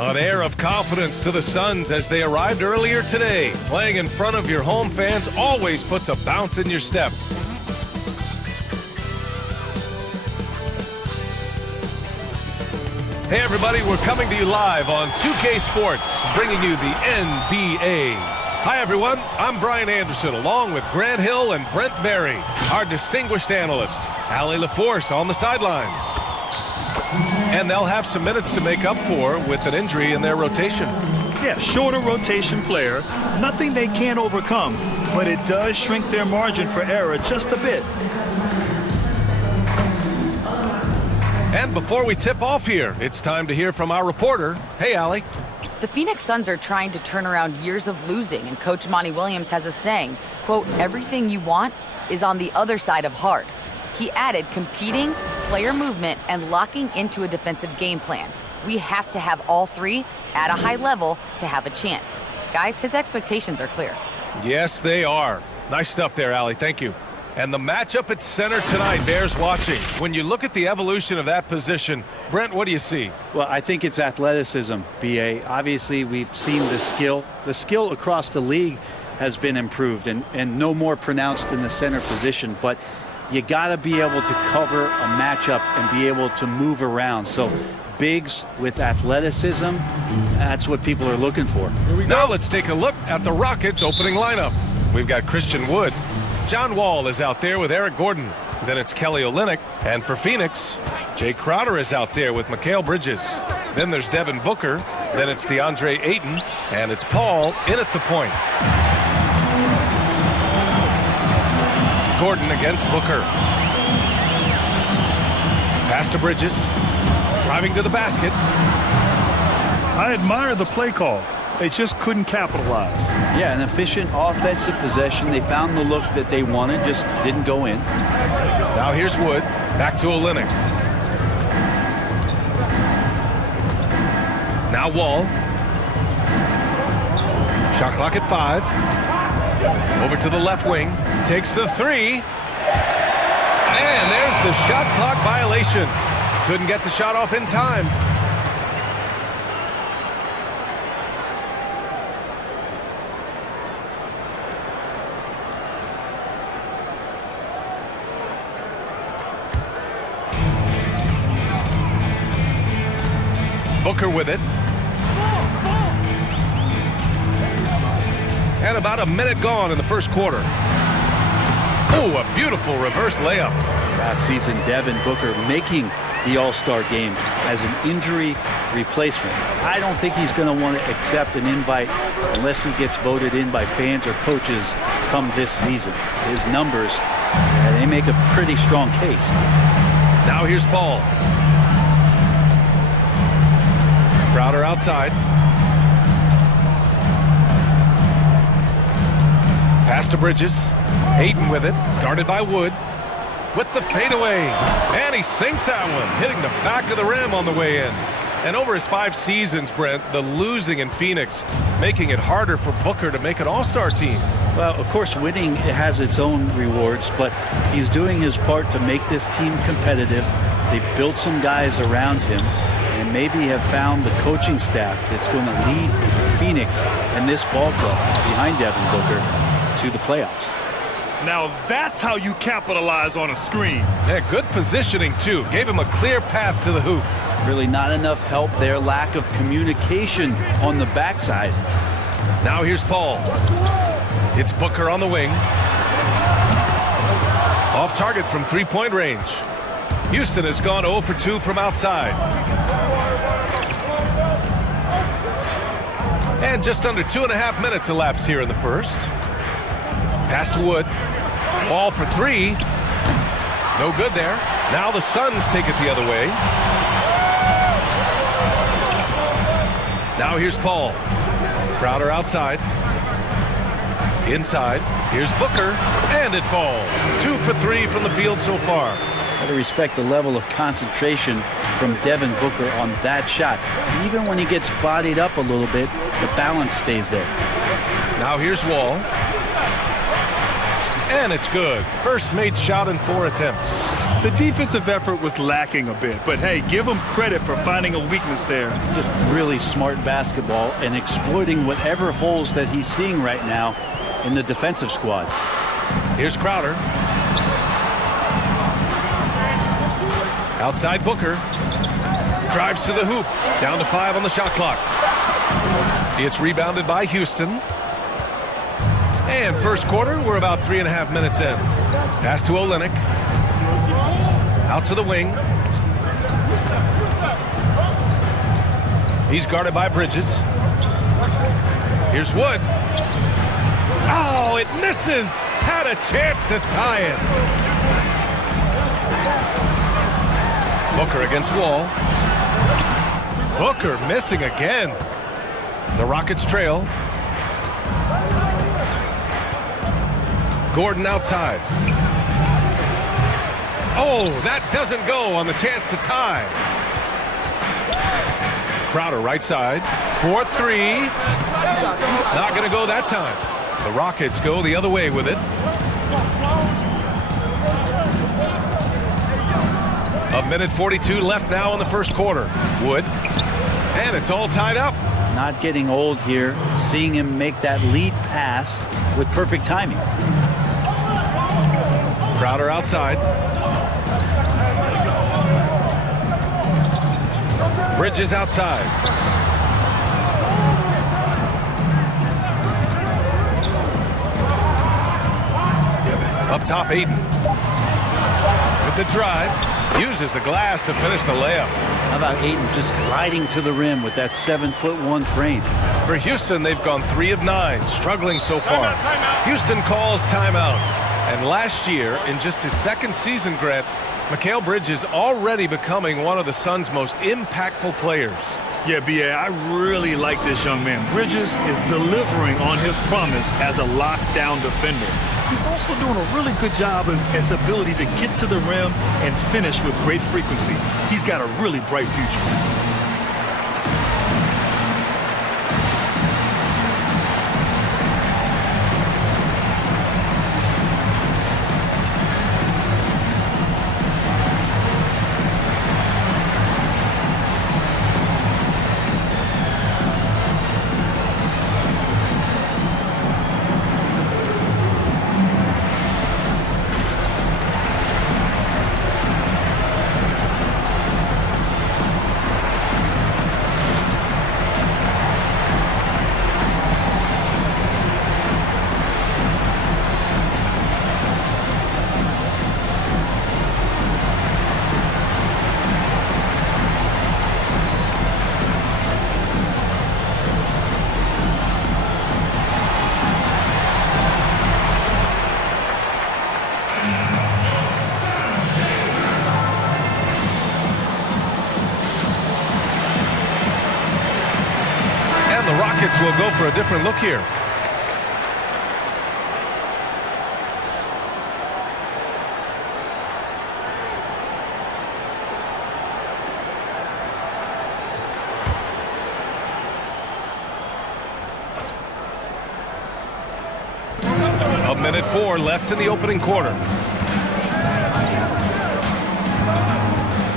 An air of confidence to the Suns as they arrived earlier today. Playing in front of your home fans always puts a bounce in your step. Hey everybody, we're coming to you live on 2K Sports, bringing you the NBA. Hi everyone, I'm Brian Anderson along with Grant Hill and Brent Berry, our distinguished analyst, Allie LaForce on the sidelines. And they'll have some minutes to make up for with an injury in their rotation. Yeah, shorter rotation player, nothing they can't overcome, but it does shrink their margin for error just a bit. And before we tip off here, it's time to hear from our reporter. Hey, Allie. The Phoenix Suns are trying to turn around years of losing, and Coach Monty Williams has a saying, quote, everything you want is on the other side of hard. He added competing, player movement, and locking into a defensive game plan. We have to have all three at a high level to have a chance. Guys, his expectations are clear. Yes, they are. Nice stuff there, Allie. Thank you. And the matchup at center tonight bears watching. When you look at the evolution of that position, Brent, what do you see? Well, I think it's athleticism, B.A. Obviously, we've seen the skill. The skill across the league has been improved and no more pronounced in the center position. But you got to be able to cover a matchup and be able to move around. So bigs with athleticism, that's what people are looking for. Now let's take a look at the Rockets' opening lineup. We've got Christian Wood. John Wall is out there with Eric Gordon. Then it's Kelly Olynyk. And for Phoenix, Jay Crowder is out there with Mikal Bridges. Then there's Devin Booker. Then it's DeAndre Ayton. And it's Paul in at the point. Gordon against Booker. Pass to Bridges. Driving to the basket. I admire the play call. They just couldn't capitalize. Yeah, an efficient offensive possession. They found the look that they wanted, just didn't go in. Now here's Wood. Back to Olynyk. Now Wall. Shot clock at 5. Over to the left wing. Takes the three. And there's the shot clock violation. Couldn't get the shot off in time. Booker with it. And about a minute gone in the first quarter. Oh, a beautiful reverse layup. Last season, Devin Booker making the All-Star game as an injury replacement. I don't think he's going to want to accept an invite unless he gets voted in by fans or coaches come this season. His numbers, they make a pretty strong case. Now here's Paul. Crowder outside. Pass to Bridges. Ayton with it. Guarded by Wood. With the fadeaway. And he sinks that one, hitting the back of the rim on the way in. And over his 5 seasons, Brent, the losing in Phoenix, making it harder for Booker to make an all-star team. Well, of course, winning has its own rewards, but he's doing his part to make this team competitive. They've built some guys around him, and maybe have found the coaching staff that's going to lead Phoenix and this ball club behind Devin Booker to the playoffs. Now that's how you capitalize on a screen. Yeah, good positioning, too. Gave him a clear path to the hoop. Really not enough help there. Lack of communication on the backside. Now here's Paul. It's Booker on the wing. Off target from three-point range. Houston has gone 0 for 2 from outside. And just under 2.5 minutes elapsed here in the first. Pass to Wood. Ball for 3. No good there. Now the Suns take it the other way. Now here's Paul. Crowder outside. Inside. Here's Booker. And it falls. 2 for 3 from the field so far. Gotta respect the level of concentration from Devin Booker on that shot. Even when he gets bodied up a little bit, the balance stays there. Now here's Wall. And it's good. First made shot in 4 attempts. The defensive effort was lacking a bit, but hey, give them credit for finding a weakness there. Just really smart basketball and exploiting whatever holes that he's seeing right now in the defensive squad. Here's Crowder. Outside Booker. Drives to the hoop. Down to 5 on the shot clock. It's rebounded by Houston. And first quarter, we're about 3.5 minutes in. Pass to Olynyk. Out to the wing. He's guarded by Bridges. Here's Wood. Oh, it misses. Had a chance to tie it. Booker against Wall. Booker missing again. The Rockets trail. Gordon outside. Oh, that doesn't go on the chance to tie. Crowder right side. 4-3. Not going to go that time. The Rockets go the other way with it. A minute 42 left now in the first quarter. Wood. And it's all tied up. Not getting old here. Seeing him make that lead pass with perfect timing. Crowder outside. Bridges outside. Up top, Aiden. With the drive. Uses the glass to finish the layup. How about Aiden just gliding to the rim with that 7'1" frame? For Houston, they've gone 3 of 9, struggling so far. Houston calls timeout. And last year, in just his second season, Grant, Mikal Bridges already becoming one of the Suns' most impactful players. Yeah, B.A., I really like this young man. Bridges is delivering on his promise as a lockdown defender. He's also doing a really good job in his ability to get to the rim and finish with great frequency. He's got a really bright future. Will go for a different look here. A minute 4 left in the opening quarter.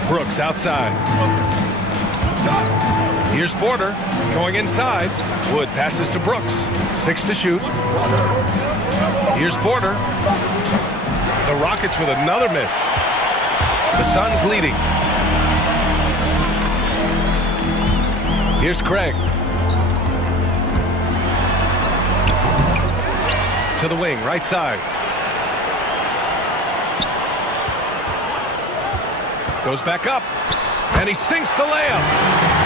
Brooks outside. Here's Porter going inside. Wood passes to Brooks. 6 to shoot. Here's Porter. The Rockets with another miss. The Suns leading. Here's Craig. To the wing, right side. Goes back up. And he sinks the layup.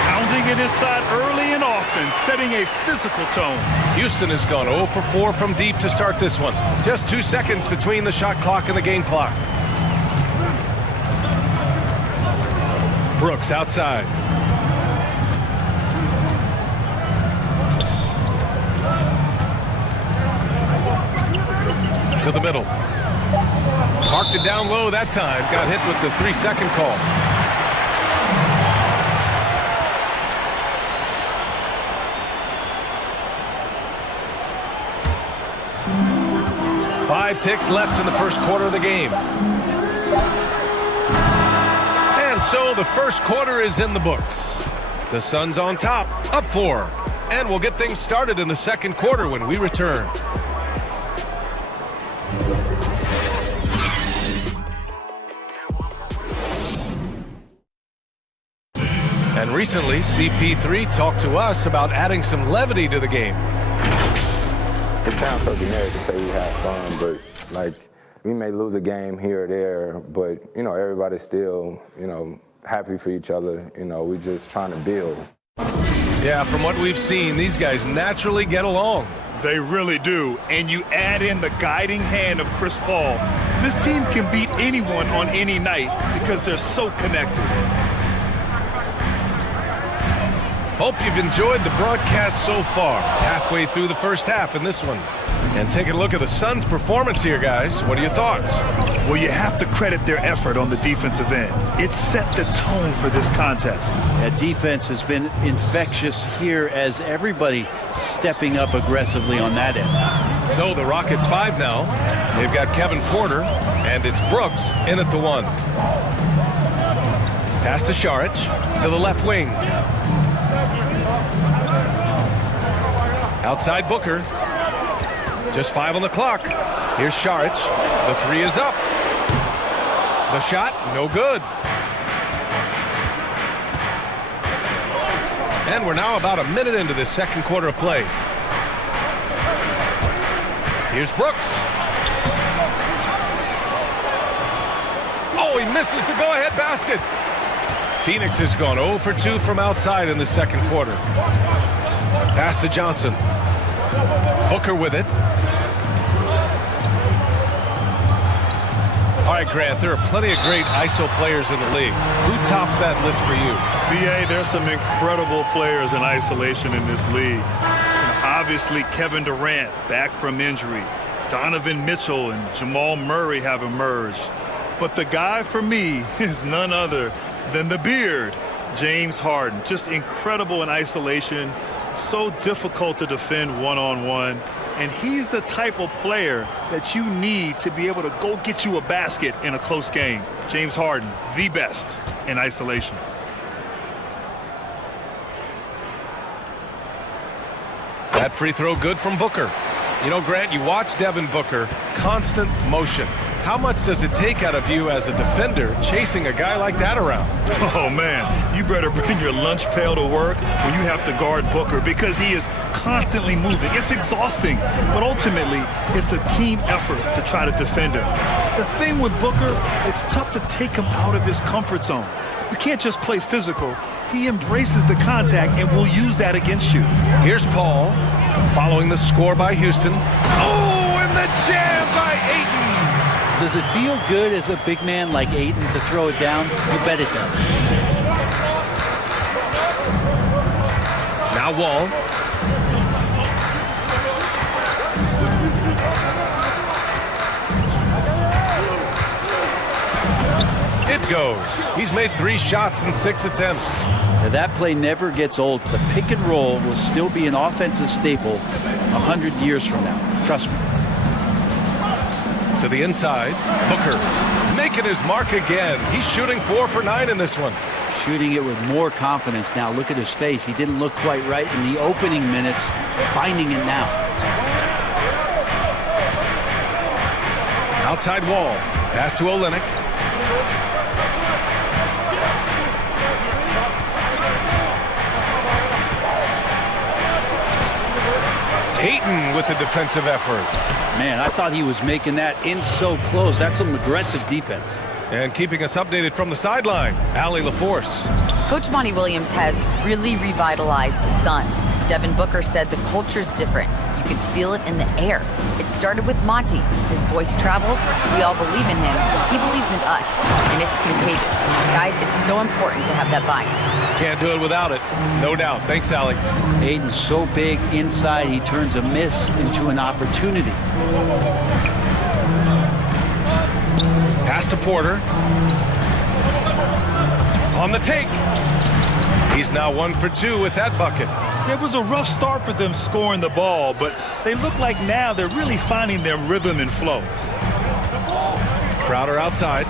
Pounding it inside early and often, setting a physical tone. Houston has gone 0 for 4 from deep to start this one. Just 2 seconds between the shot clock and the game clock. Brooks outside. To the middle. Parked it down low that time. Got hit with the 3-second call. Five ticks left in the first quarter of the game. so the first quarter is in the books. The Suns on top, up 4. And we'll get things started in the second quarter when we return. And recently, CP3 talked to us about adding some levity to the game. It sounds so generic to say we have fun, but like we may lose a game here or there, but everybody's still, happy for each other. We're just trying to build. Yeah, from what we've seen, these guys naturally get along. They really do. And you add in the guiding hand of Chris Paul. This team can beat anyone on any night because they're so connected. Hope you've enjoyed the broadcast so far. Halfway through the first half in this one. And taking a look at the Suns' performance here, guys. What are your thoughts? Well, you have to credit their effort on the defensive end. It set the tone for this contest. That defense has been infectious here as everybody stepping up aggressively on that end. So the Rockets 5 now. They've got Kevin Porter, and it's Brooks in at the 1. Pass to Šarić to the left wing. Outside Booker. Just 5 on the clock. Here's Šarić. The 3 is up. The shot, no good. And we're now about a minute into this second quarter of play. Here's Brooks. Oh, he misses the go-ahead basket. Phoenix has gone 0 for 2 from outside in the second quarter. Pass to Johnson. Booker with it. All right, Grant, there are plenty of great ISO players in the league. Who tops that list for you? B.A., there's some incredible players in isolation in this league. Obviously, Kevin Durant back from injury. Donovan Mitchell and Jamal Murray have emerged. But the guy for me is none other than the beard, James Harden. Just incredible in isolation. So difficult to defend one-on-one. And he's the type of player that you need to be able to go get you a basket in a close game. James Harden, the best in isolation. That free throw good from Booker. Grant, you watch Devin Booker, constant motion. How much does it take out of you as a defender chasing a guy like that around? Oh, man, you better bring your lunch pail to work when you have to guard Booker because he is constantly moving. It's exhausting, but ultimately, it's a team effort to try to defend him. The thing with Booker, it's tough to take him out of his comfort zone. You can't just play physical. He embraces the contact and will use that against you. Here's Paul, following the score by Houston. Oh, and the jam by Ayton. Does it feel good as a big man like Ayton to throw it down? You bet it does. Now Wall. It goes. He's made 3 shots in 6 attempts. Now that play never gets old. The pick and roll will still be an offensive staple 100 years from now. Trust me. To the inside, Booker making his mark again. He's shooting 4 for 9 in this one. Shooting it with more confidence now. Look at his face. He didn't look quite right in the opening minutes. Finding it now. Outside Wall. Pass to Olynyk. Ayton with the defensive effort. Man, I thought he was making that in so close. That's some aggressive defense. And keeping us updated from the sideline, Allie LaForce. Coach Monty Williams has really revitalized the Suns. Devin Booker said the culture's different. You can feel it in the air. It started with Monty. His voice travels. We all believe in him. He believes in us. And it's contagious. Guys, it's so important to have that buy-in. Can't do it without it. No doubt. Thanks, Allie. Ayton's so big inside, he turns a miss into an opportunity. Pass to Porter. On the take. He's now 1 for 2 with that bucket. It was a rough start for them scoring the ball, but they look like now they're really finding their rhythm and flow. Crowder outside.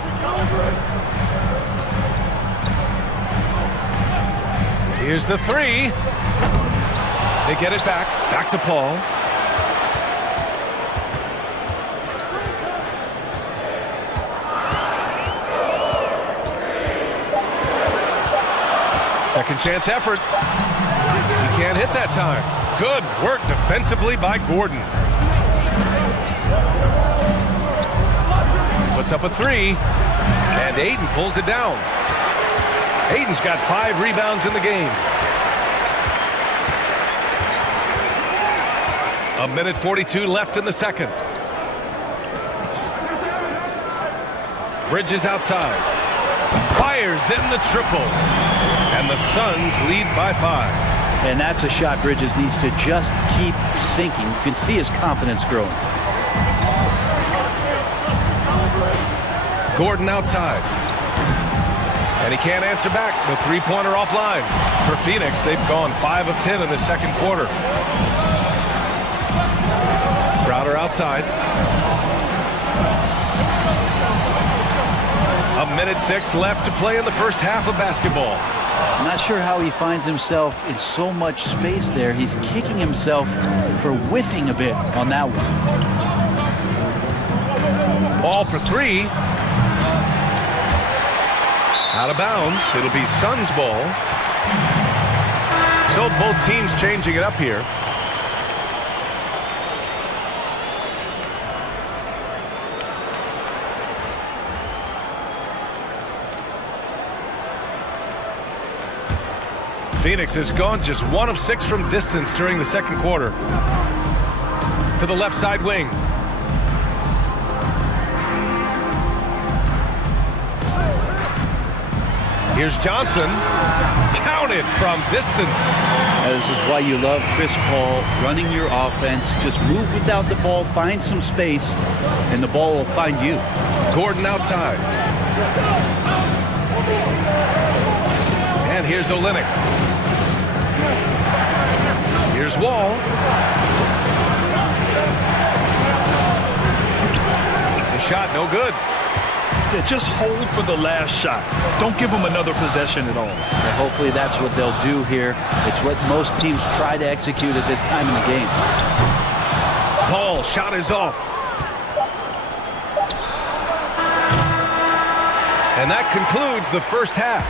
Here's the three. They get it back. Back to Paul. Second chance effort. He can't hit that time. Good work defensively by Gordon. Puts up a three, and Aiden pulls it down. Aiden's got 5 rebounds in the game. A minute 42 left in the second. Bridges outside. Fires in the triple. And the Suns lead by 5. And that's a shot Bridges needs to just keep sinking. You can see his confidence growing. Gordon outside. And he can't answer back. The three-pointer offline. For Phoenix, they've gone 5 of 10 in the second quarter. Crowder outside. A minute 6 left to play in the first half of basketball. I'm not sure how he finds himself in so much space there. He's kicking himself for whiffing a bit on that one. Ball for 3. Out of bounds. It'll be Suns ball. So both teams changing it up here. Phoenix has gone just 1 of 6 from distance during the second quarter. To the left side wing. Here's Johnson. Counted from distance. This is why you love Chris Paul running your offense. Just move without the ball, find some space, and the ball will find you. Gordon outside. And here's Olynyk. Here's Wall. The shot no good. Yeah, just hold for the last shot. Don't give them another possession at all. And hopefully that's what they'll do here. It's what most teams try to execute at this time in the game. Paul, shot is off. And that concludes the first half.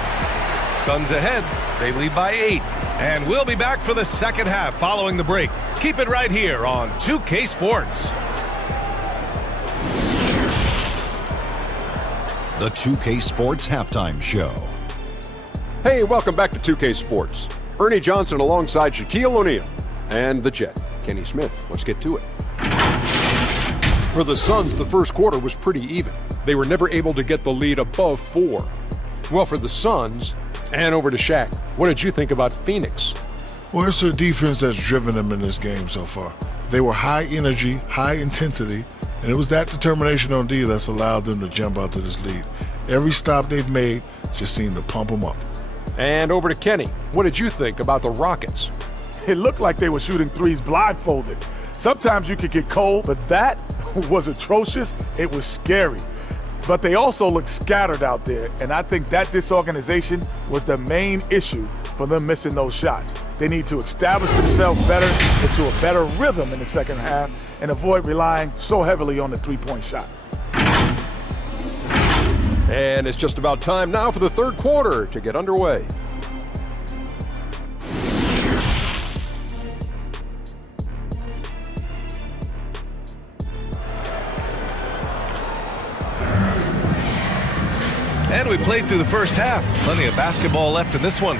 Suns ahead. They lead by 8. And we'll be back for the second half following the break. Keep it right here on 2K Sports. The 2K Sports Halftime Show. Hey, welcome back to 2K Sports. Ernie Johnson alongside Shaquille O'Neal and the Jet, Kenny Smith. Let's get to it. For the Suns, the first quarter was pretty even. They were never able to get the lead above 4. Well, for the Suns, and over to Shaq, what did you think about Phoenix? Well, it's a defense that's driven them in this game so far. They were high energy, high intensity, and it was that determination on D that's allowed them to jump out to this lead. Every stop they've made just seemed to pump them up. And over to Kenny, what did you think about the Rockets? It looked like they were shooting threes blindfolded. Sometimes you could get cold, but that was atrocious. It was scary. But they also looked scattered out there, and I think that disorganization was the main issue for them missing those shots. They need to establish themselves better into a better rhythm in the second half and avoid relying so heavily on the three-point shot. And it's just about time now for the third quarter to get underway. And we played through the first half. Plenty of basketball left in this one.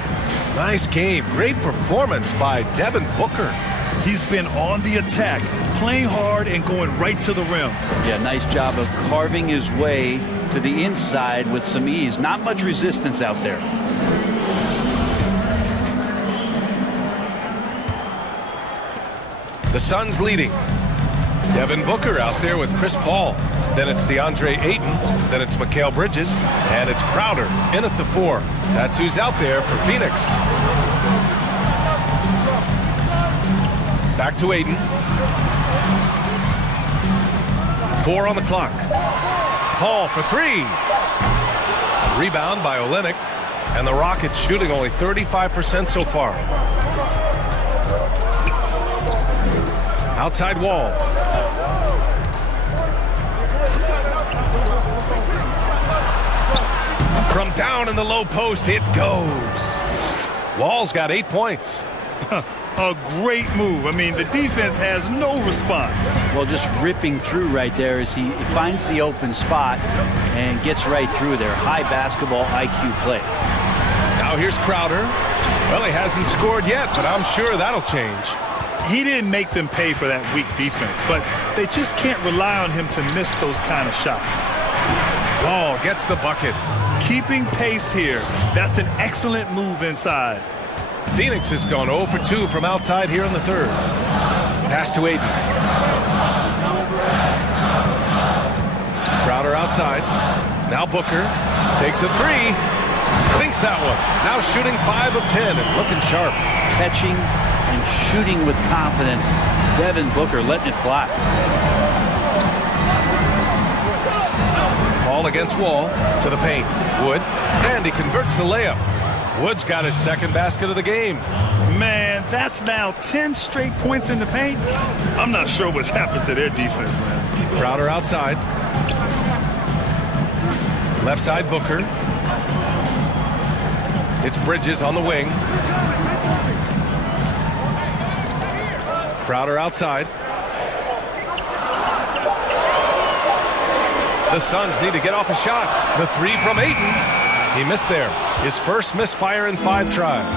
Nice game. Great performance by Devin Booker. He's been on the attack, playing hard and going right to the rim. Yeah, nice job of carving his way to the inside with some ease. Not much resistance out there. The Suns leading. Devin Booker out there with Chris Paul. Then it's DeAndre Ayton. Then it's Mikal Bridges. And it's Crowder in at the 4. That's who's out there for Phoenix. Back to Ayton. 4 on the clock. Paul for 3. Rebound by Olynyk. And the Rockets shooting only 35% so far. Outside Wall. From down in the low post, it goes. Wall's got 8 points. A great move. I mean, the defense has no response. Well, just ripping through right there as he finds the open spot and gets right through there. High basketball IQ play. Now here's Crowder. Well, he hasn't scored yet, but I'm sure that'll change. He didn't make them pay for that weak defense, but they just can't rely on him to miss those kind of shots. Wall gets the bucket. Keeping pace here. That's an excellent move inside. Phoenix has gone 0 for 2 from outside here in the third. Pass to Ayton. Crowder outside. Now Booker takes a three. Sinks that one. Now shooting 5 of 10 and looking sharp. Catching and shooting with confidence. Devin Booker letting it fly. Ball against Wall to the paint. Wood. And he converts the layup. Wood's got his second basket of the game. Man, that's now 10 straight points in the paint. I'm not sure what's happened to their defense, man. Crowder outside. Left side Booker. It's Bridges on the wing. Crowder outside. The Suns need to get off a shot. The three from Ayton. He missed there. His first misfire in 5 tries.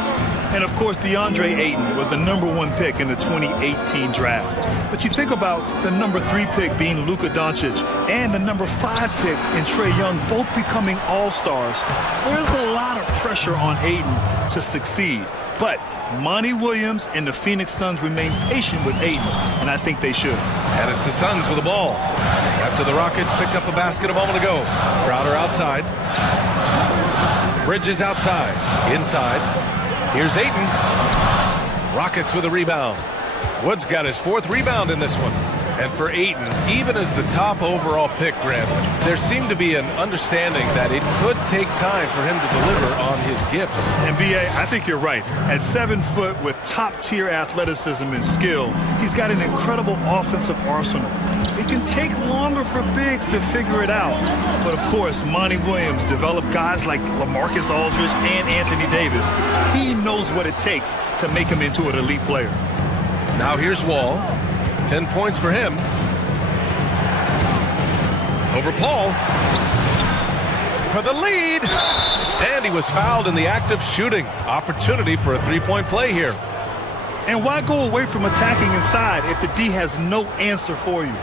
And of course, DeAndre Ayton was the #1 pick in the 2018 draft. But you think about the #3 pick being Luka Doncic and the #5 pick in Trae Young both becoming all-stars. There's a lot of pressure on Ayton to succeed. But Monty Williams and the Phoenix Suns remain patient with Ayton, and I think they should. And it's the Suns with the ball. After the Rockets picked up a basket a moment ago. Crowder outside. Bridges outside. Inside. Here's Ayton. Rockets with a rebound. Wood's got his 4th rebound in this one. And for Ayton, even as the top overall pick, Grant, there seemed to be an understanding that it could take time for him to deliver on his gifts. And B.A., I think you're right. At 7 foot with top-tier athleticism and skill, he's got an incredible offensive arsenal. It can take longer for bigs to figure it out. But, of course, Monty Williams developed guys like LaMarcus Aldridge and Anthony Davis. He knows what it takes to make him into an elite player. Now here's Wall. 10 points for him. Over Paul. For the lead. And he was fouled in the act of shooting. Opportunity for a 3-point play here. And why go away from attacking inside if the D has no answer for you?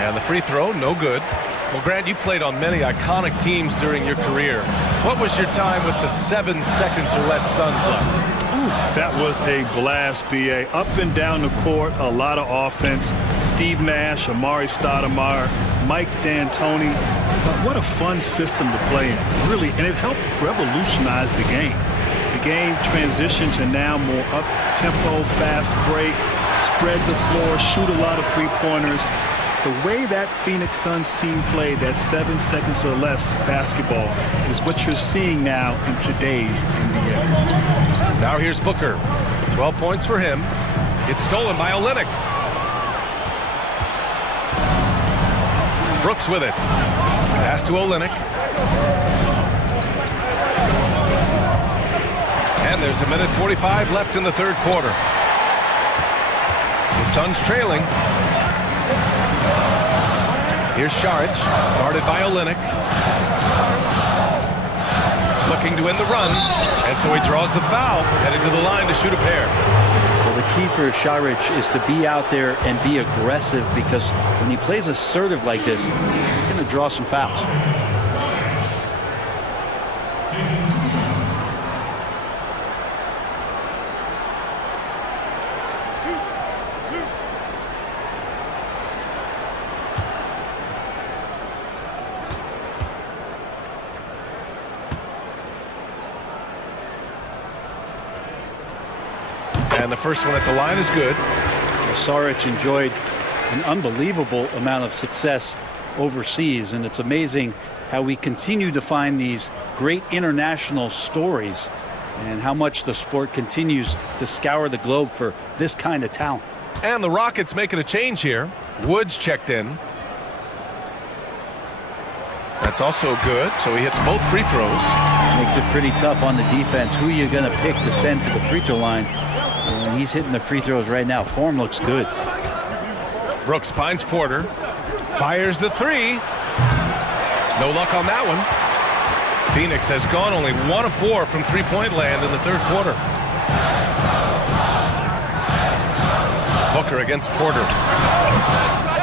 And the free throw, no good. Well, Grant, you played on many iconic teams during your career. What was your time with the 7 seconds or less Suns like? That was a blast, B.A. Up and down the court, a lot of offense. Steve Nash, Amari Stoudemire, Mike D'Antoni. But what a fun system to play in, really. And it helped revolutionize the game. The game transitioned to now more up-tempo, fast break, spread the floor, shoot a lot of three-pointers. The way that Phoenix Suns team played that 7 seconds or less basketball is what you're seeing now in today's NBA. Now here's Booker. 12 points for him. It's stolen by Olynyk. Brooks with it. Pass to Olynyk. And there's 1:45 left in the third quarter. The Suns trailing. Here's Saric, guarded by Olynyk. Looking to end the run, and so he draws the foul, heading to the line to shoot a pair. Well, the key for Saric is to be out there and be aggressive, because when he plays assertive like this, he's going to draw some fouls. And the first one at the line is good. Saric enjoyed an unbelievable amount of success overseas, and it's amazing how we continue to find these great international stories and how much the sport continues to scour the globe for this kind of talent. And the Rockets making a change here. Woods checked in. That's also good, so he hits both free throws. Makes it pretty tough on the defense. Who are you going to pick to send to the free throw line? And he's hitting the free throws right now. Form looks good. Brooks finds Porter. Fires the three. No luck on that one. Phoenix has gone only 1 of 4 from three-point land in the third quarter. Booker against Porter.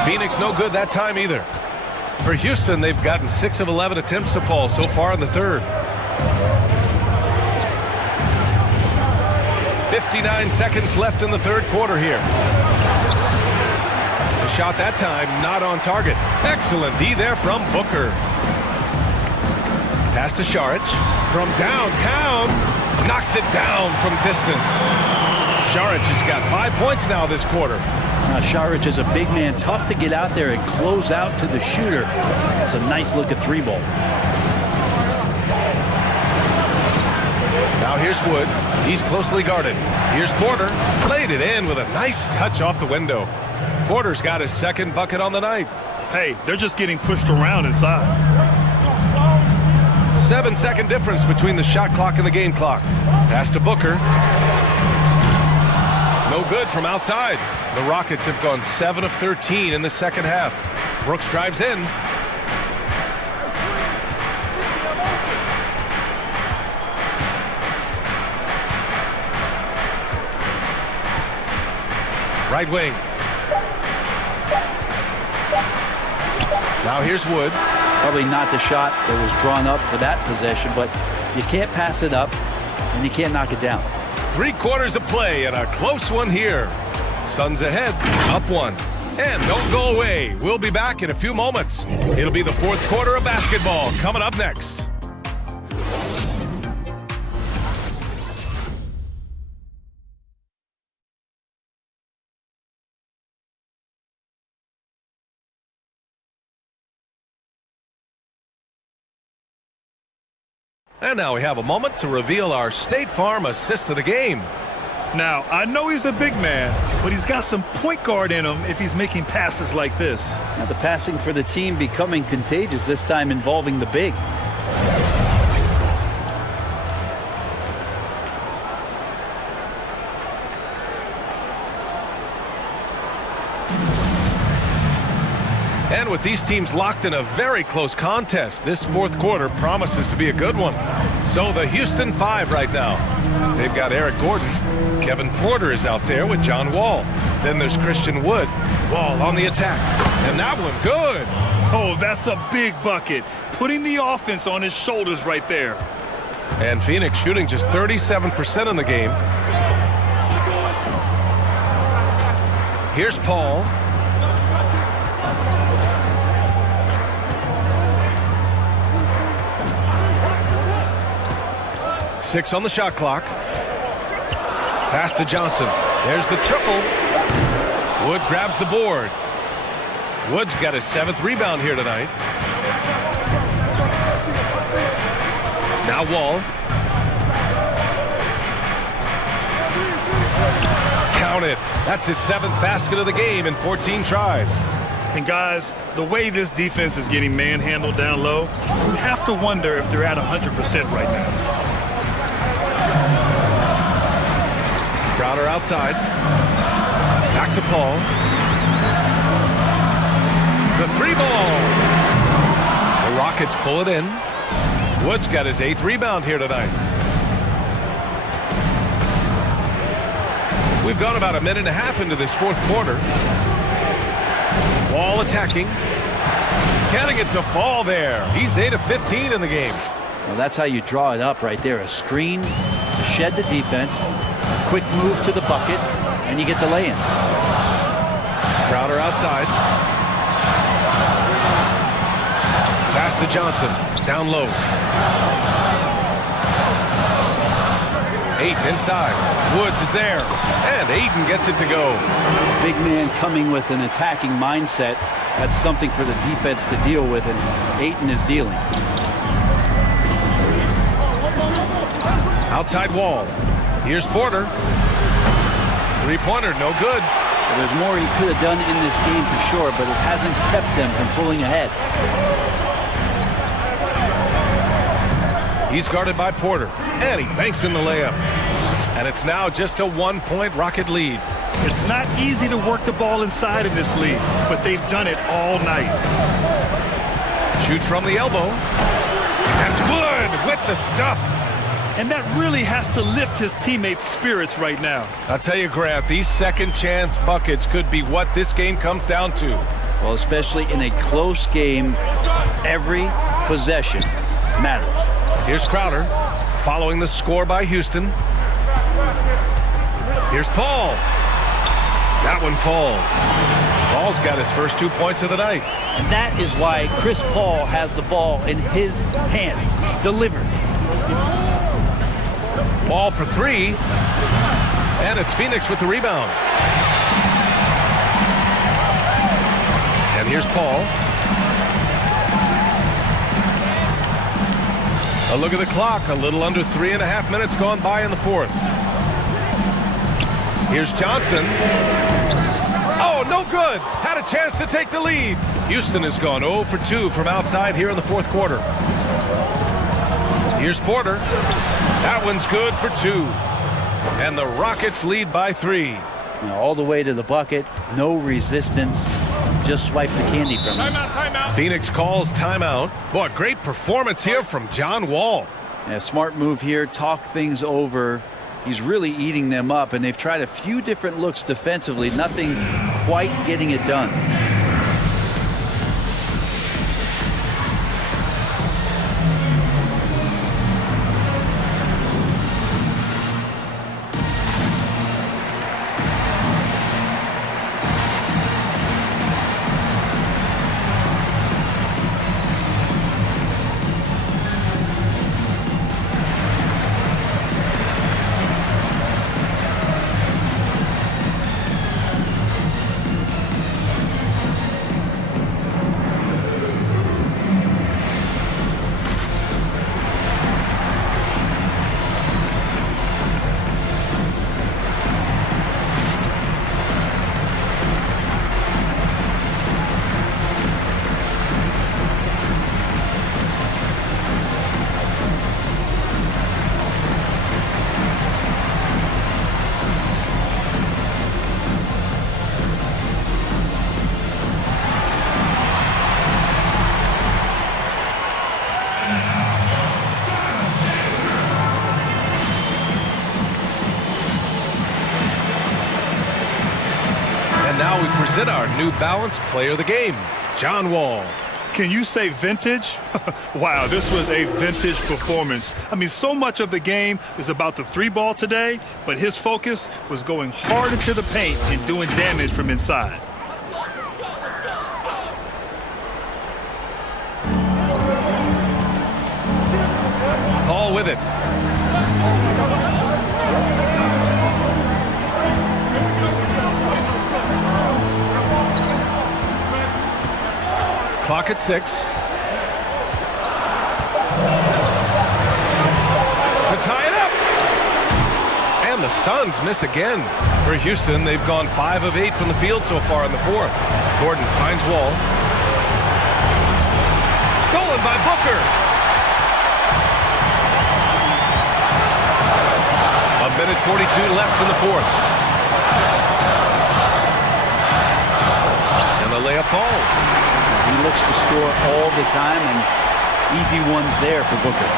Phoenix no good that time either. For Houston, they've gotten 6 of 11 attempts to fall so far in the third. 59 seconds left in the third quarter here. The shot that time not on target. Excellent D there from Booker. Pass to Saric from downtown. Knocks it down from distance. Saric has got 5 points now this quarter. Saric is a big man, tough to get out there and close out to the shooter. That's a nice look at three ball. Now here's Wood. He's closely guarded. Here's Porter. Played it in with a nice touch off the window. Porter's got his second bucket on the night. Hey, they're just getting pushed around inside. 7-second difference between the shot clock and the game clock. Pass to Booker. No good from outside. The Rockets have gone 7 of 13 in the second half. Brooks drives in. Right wing. Now here's Wood. Probably not the shot that was drawn up for that possession, but you can't pass it up and you can't knock it down. 3 quarters of play and a close one here. Suns ahead, up 1. And don't go away. We'll be back in a few moments. It'll be the fourth quarter of basketball coming up next. And now we have a moment to reveal our State Farm assist of the game. Now, I know he's a big man, but he's got some point guard in him if he's making passes like this. Now the passing for the team becoming contagious, this time involving the big. And with these teams locked in a very close contest, this fourth quarter promises to be a good one. So the Houston 5 right now. They've got Eric Gordon. Kevin Porter is out there with John Wall. Then there's Christian Wood. Wall on the attack. And that one good. Oh, that's a big bucket. Putting the offense on his shoulders right there. And Phoenix shooting just 37% in the game. Here's Paul. Six on the shot clock. Pass to Johnson. There's the triple. Wood grabs the board. Wood's got his 7th rebound here tonight. Now Wall. Count it. That's his 7th basket of the game in 14 tries. And guys, the way this defense is getting manhandled down low, you have to wonder if they're at 100% right now. Crowder outside. Back to Paul. The 3-ball. The Rockets pull it in. Wood's got his 8th rebound here tonight. We've gone about a minute and a half into this fourth quarter. Wall attacking. Getting it to fall there. He's 8 of 15 in the game. Well, that's how you draw it up right there. A screen to shed the defense. A quick move to the bucket, and you get the lay-in. Crowder outside. Pass to Johnson. Down low. Ayton inside. Woods is there. And Ayton gets it to go. Big man coming with an attacking mindset. That's something for the defense to deal with, and Ayton is dealing. Outside Wall. Here's Porter. Three-pointer, no good. Well, there's more he could have done in this game for sure, but it hasn't kept them from pulling ahead. He's guarded by Porter, and he banks in the layup. And it's now just a one-point Rocket lead. It's not easy to work the ball inside in this league, but they've done it all night. Shoots from the elbow. And Wood with the stuff. And that really has to lift his teammates' spirits right now. I'll tell you, Grant, these second-chance buckets could be what this game comes down to. Well, especially in a close game, every possession matters. Here's Crowder, following the score by Houston. Here's Paul. That one falls. Paul's got his first 2 points of the night. And that is why Chris Paul has the ball in his hands, delivered. Ball for three. And it's Phoenix with the rebound. And here's Paul. A look at the clock. A little under 3.5 minutes gone by in the fourth. Here's Johnson. Oh, no good. Had a chance to take the lead. Houston has gone 0 for 2 from outside here in the fourth quarter. Here's Porter. That one's good for 2. And the Rockets lead by 3. Now, all the way to the bucket, no resistance. Just swipe the candy from him. Timeout. Phoenix calls timeout. Boy, great performance here from John Wall. Yeah, smart move here. Talk things over. He's really eating them up, and they've tried a few different looks defensively. Nothing quite getting it done. Now we present our New Balance Player of the Game, John Wall. Can you say vintage? Wow, this was a vintage performance. I mean, so much of the game is about the three ball today, but his focus was going hard into the paint and doing damage from inside. Paul with it. Clock at 6. To tie it up. And the Suns miss again. For Houston, they've gone 5 of 8 from the field so far in the fourth. Gordon finds Wall. Stolen by Booker. A minute 42 left in the fourth. And the layup falls. He looks to score all the time, and easy ones there for Booker.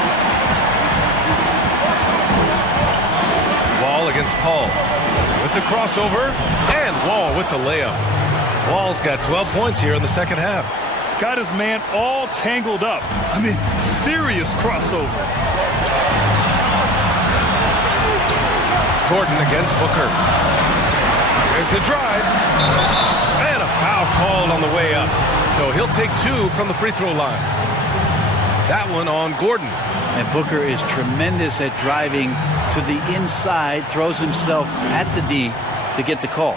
Wall against Paul with the crossover, and Wall with the layup. Wall's got 12 points here in the second half. Got his man all tangled up. I mean, serious crossover. Gordon against Booker. There's the drive. And a foul called on the way up. So he'll take 2 from the free throw line. That one on Gordon. And Booker is tremendous at driving to to the inside, throws himself at the D to get the call.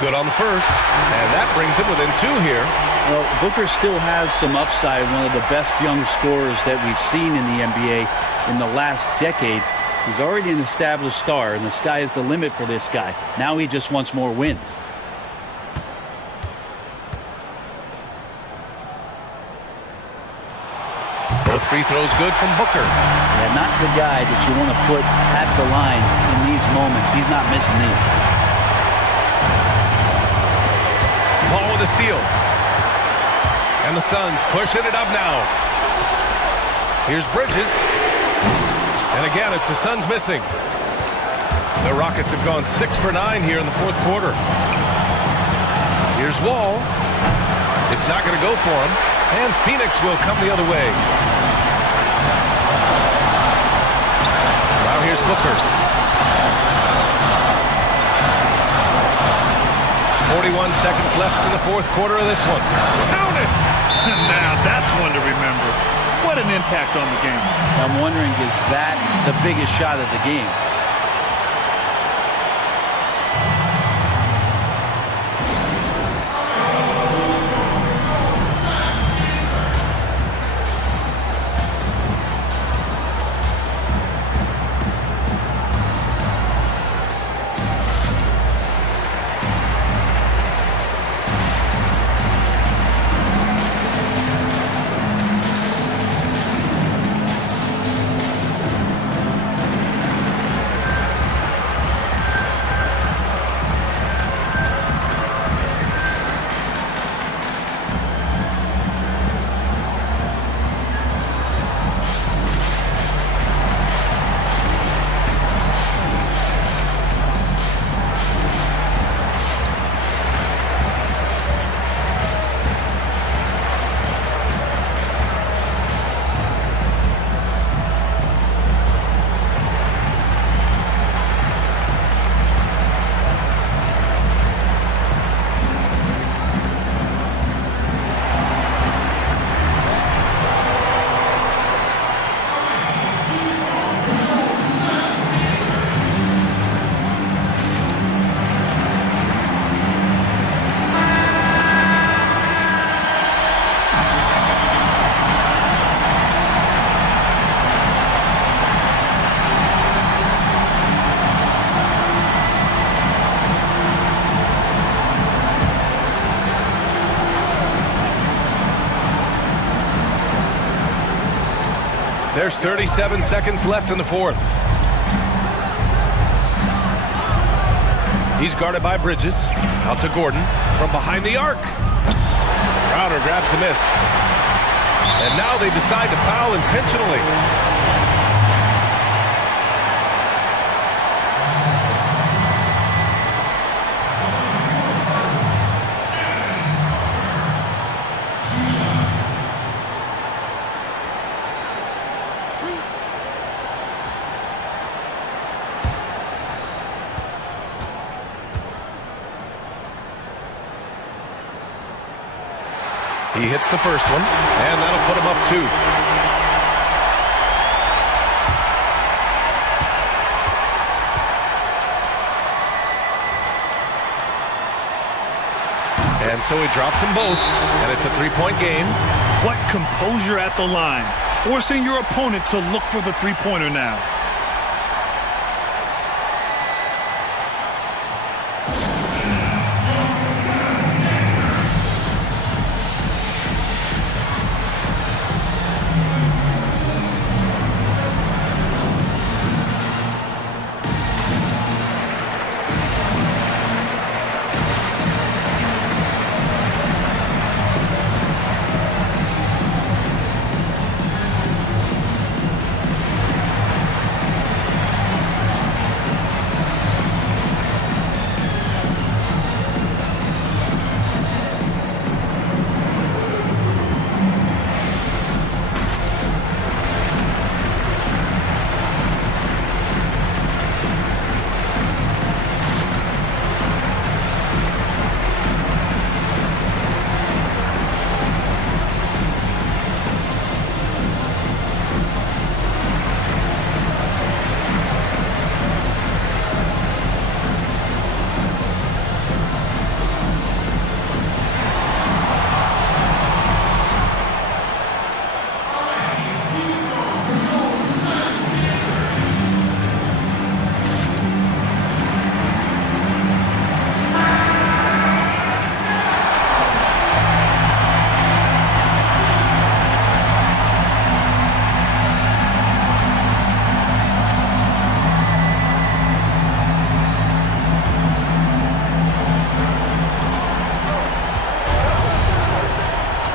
Good on the first, and that brings him within 2 here. Well, Booker still has some upside, one of the best young scorers that we've seen in the NBA in the last decade. He's already an established star, and the sky is the limit for this guy. Now he just wants more wins. Both free throws good from Booker. Yeah, not the guy that you want to put at the line in these moments. He's not missing these. Ball with a steal. And the Suns pushing it up now. Here's Bridges. And again, it's the Suns missing. The Rockets have gone 6 for 9 here in the 4th quarter. Here's Wall. It's not going to go for him. And Phoenix will come the other way. Now here's Booker. 41 seconds left in the 4th quarter of this one. Count it! Now that's one to remember. What an impact on the game. I'm wondering, is that the biggest shot of the game? There's 37 seconds left in the 4th. He's guarded by Bridges. Out to Gordon from behind the arc. Crowder grabs the miss. And now they decide to foul intentionally. He hits the first one, and that'll put him up 2. And so he drops them both, and it's a 3-point game. What composure at the line, forcing your opponent to look for the three-pointer now.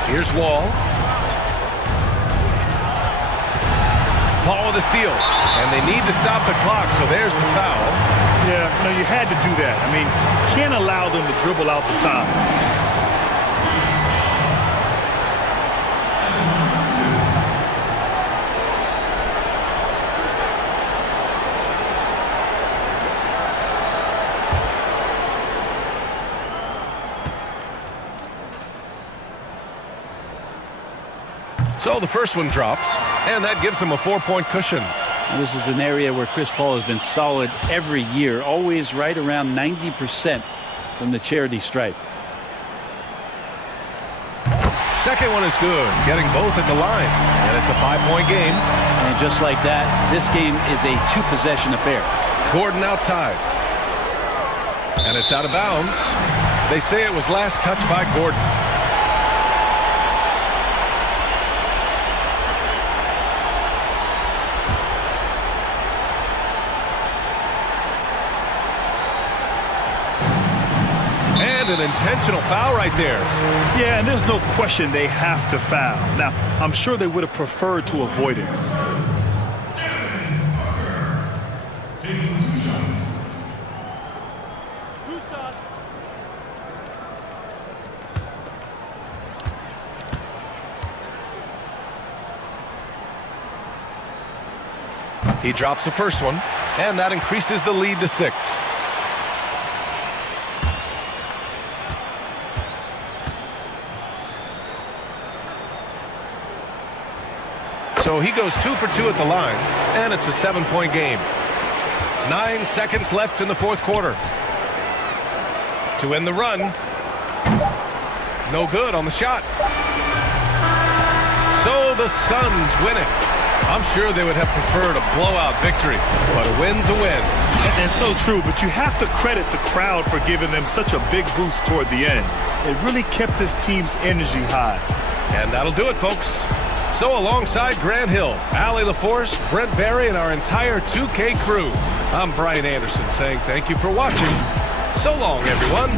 Here's Wall. Paul with a steal. And they need to stop the clock, so there's the foul. Yeah, no, you had to do that. I mean, you can't allow them to dribble out the time. So the first one drops, and that gives them a 4-point cushion. And this is an area where Chris Paul has been solid every year, always right around 90% from the charity stripe. Second one is good, getting both at the line, and it's a 5-point game. And just like that, this game is a 2-possession affair. Gordon outside. And it's out of bounds. They say it was last touched by Gordon. And an intentional foul right there. Yeah, and there's no question they have to foul. Now, I'm sure they would have preferred to avoid it. He drops the first one, and that increases the lead to 6. So he goes 2 for 2 at the line, and it's a 7-point game. 9 seconds left in the fourth quarter. To end the run. No good on the shot. So the Suns win it. I'm sure they would have preferred a blowout victory, but a win's a win. And so true, but you have to credit the crowd for giving them such a big boost toward the end. It really kept this team's energy high. And that'll do it, folks. So alongside Grant Hill, Allie LaForce, Brent Barry, and our entire 2K crew, I'm Brian Anderson saying thank you for watching. So long, everyone.